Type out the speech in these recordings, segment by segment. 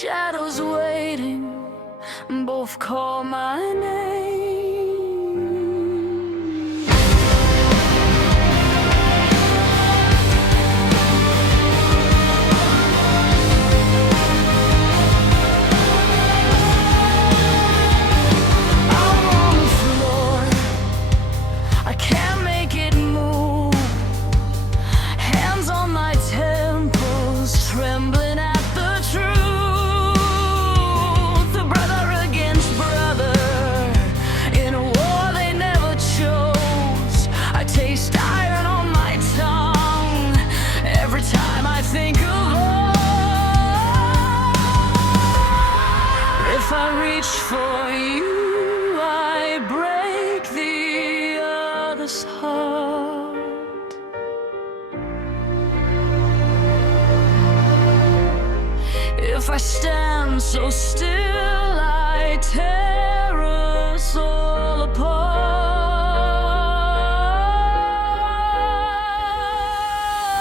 shadows waiting, both call my name. I'm on the floor, I can't make it move. Hands on my temples, trembling at the truth. Brother against brother, in a war they never chose. I taste iron on my tongue every time I think of love. If I reach for you, I break the other's heart. If I stand so still, I tear us all apart.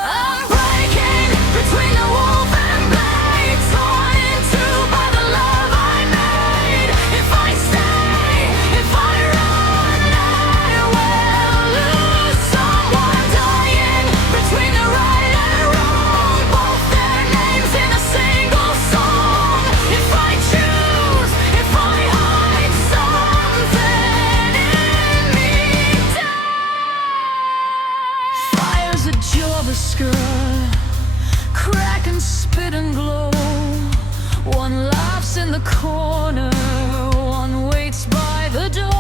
I'm breaking between the wolf and blade, torn in two by the love I made. If I stay, if I run, I will lose someone dying between the right and wrong, both their names in a single song. If I choose, if I hide, something in me dies. Fire's a Jorrvaskr, crack and spit and glow. One laughs in the corner, one waits by the door.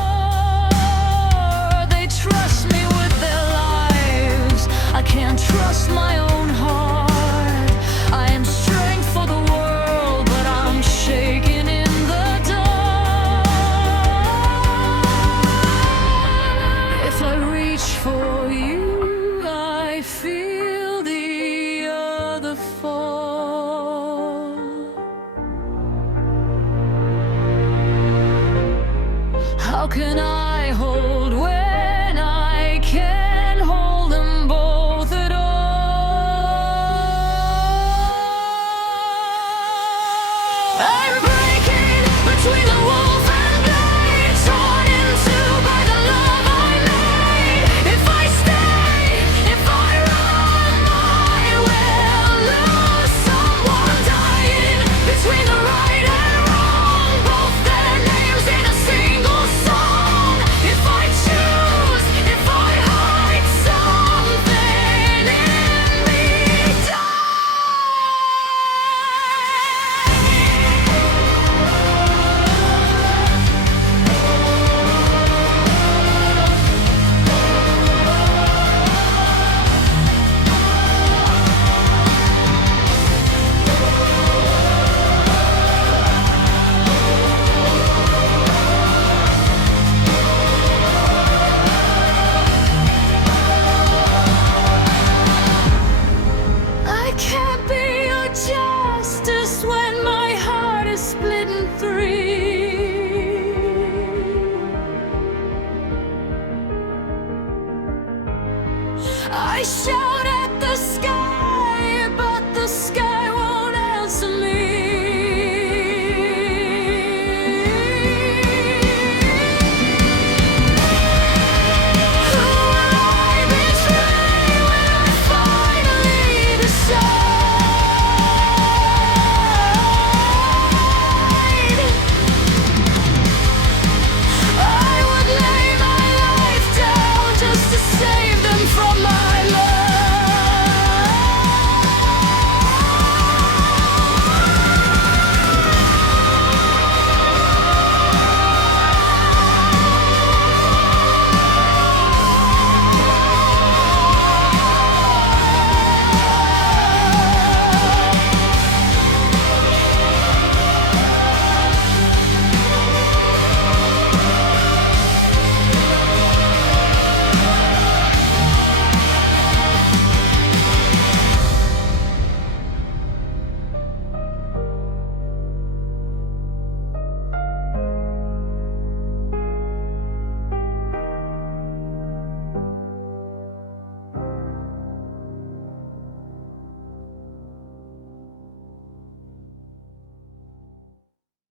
They trust me with their lives, I can't trust my own.